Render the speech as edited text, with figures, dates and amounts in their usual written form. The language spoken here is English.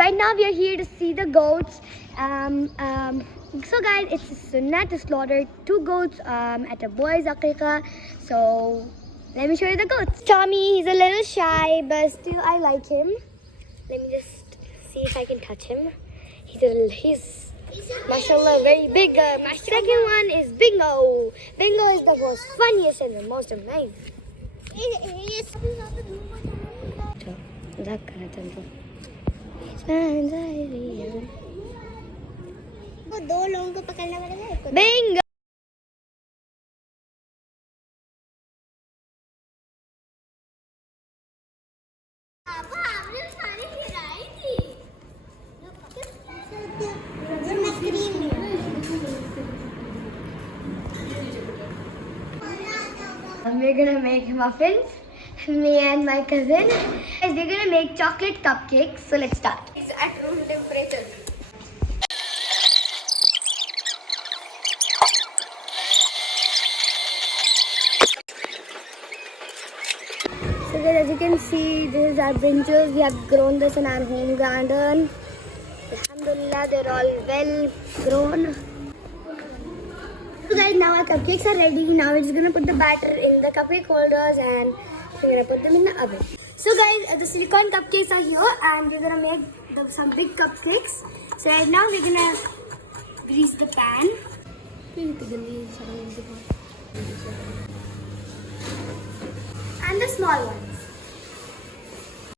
right now we are here to see the goats. So guys, it's sunnah to slaughter 2 goats at a boy's aqiqah. So let me show you the goats. Tommy, he's a little shy, but still I like him. Let me just see if I can touch him. He's mashallah very big. My second one is Bingo. Bingo is the most funniest and the most amazing. Bingo! We're gonna make muffins, me and my cousin. We're gonna make chocolate cupcakes, so let's start. It's at room temperature. So guys, as you can see, this is our brinjals. We have grown this in our home garden. Alhamdulillah, they're all well grown. So guys, now our cupcakes are ready. Now we're just gonna put the batter in the cupcake holders and we're gonna put them in the oven. So guys, the silicone cupcakes are here and we're gonna make some big cupcakes. So right now we're gonna grease the pan. And the small one.